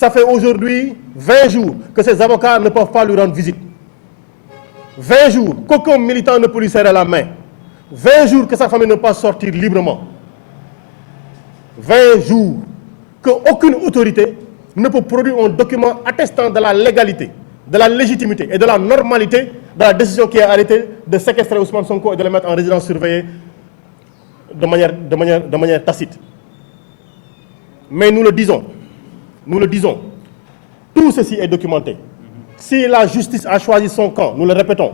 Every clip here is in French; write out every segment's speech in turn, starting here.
Ça fait aujourd'hui 20 jours que ses avocats ne peuvent pas lui rendre visite. 20 jours qu'aucun militant ne peut lui serrer la main. 20 jours que sa famille ne peut pas sortir librement. 20 jours qu'aucune autorité ne peut produire un document attestant de la légalité, de la légitimité et de la normalité de la décision qui a arrêté de séquestrer Ousmane Sonko et de le mettre en résidence surveillée de manière tacite. Mais nous le disons, tout ceci est documenté. Si la justice a choisi son camp, nous le répétons,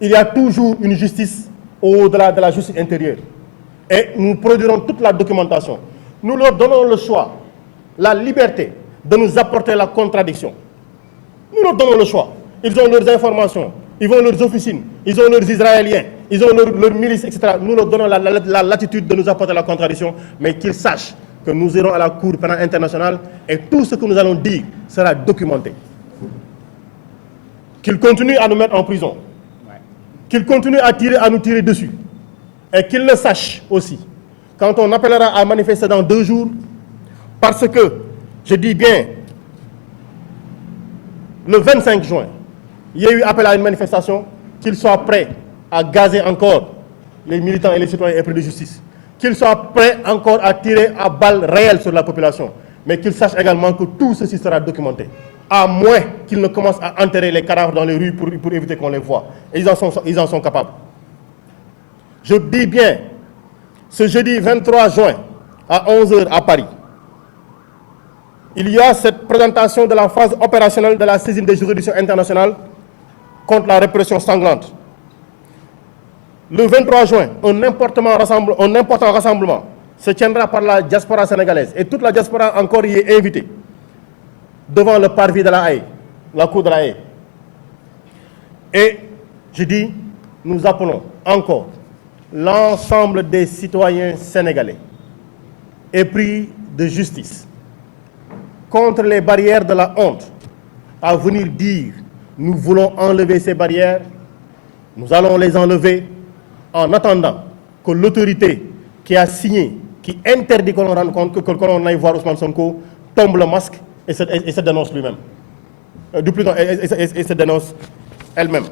il y a toujours une justice au-delà de la justice intérieure. Et nous produirons toute la documentation. Nous leur donnons le choix, la liberté de nous apporter la contradiction. Nous leur donnons le choix. Ils ont leurs informations, ils ont leurs officines, ils ont leurs Israéliens, ils ont leurs milices, etc. Nous leur donnons la latitude de nous apporter la contradiction, mais qu'ils sachent que nous irons à la Cour pénale internationale et tout ce que nous allons dire sera documenté. Qu'ils continuent à nous mettre en prison, qu'ils continuent à nous tirer dessus, et qu'ils le sachent aussi. Quand on appellera à manifester dans 2 jours, parce que, je dis bien, le 25 juin, il y a eu appel à une manifestation, qu'ils soient prêts à gazer encore les militants et les citoyens épris de justice, qu'ils soient prêts encore à tirer à balles réelles sur la population, mais qu'ils sachent également que tout ceci sera documenté, à moins qu'ils ne commencent à enterrer les cadavres dans les rues pour éviter qu'on les voie. Et ils en sont capables. Je dis bien, ce jeudi 23 juin, à 11h à Paris, il y a cette présentation de la phase opérationnelle de la saisine des juridictions internationales contre la répression sanglante. Le 23 juin, un important rassemblement se tiendra par la diaspora sénégalaise et toute la diaspora encore y est invitée devant le parvis de la Haye, la cour de la Haye. Et je dis, nous appelons encore l'ensemble des citoyens sénégalais épris de justice contre les barrières de la honte à venir dire nous voulons enlever ces barrières, nous allons les enlever en attendant que l'autorité qui a signé, qui interdit que l'on aille voir Ousmane Sonko, tombe le masque et se dénonce lui-même. Et se dénonce elle-même.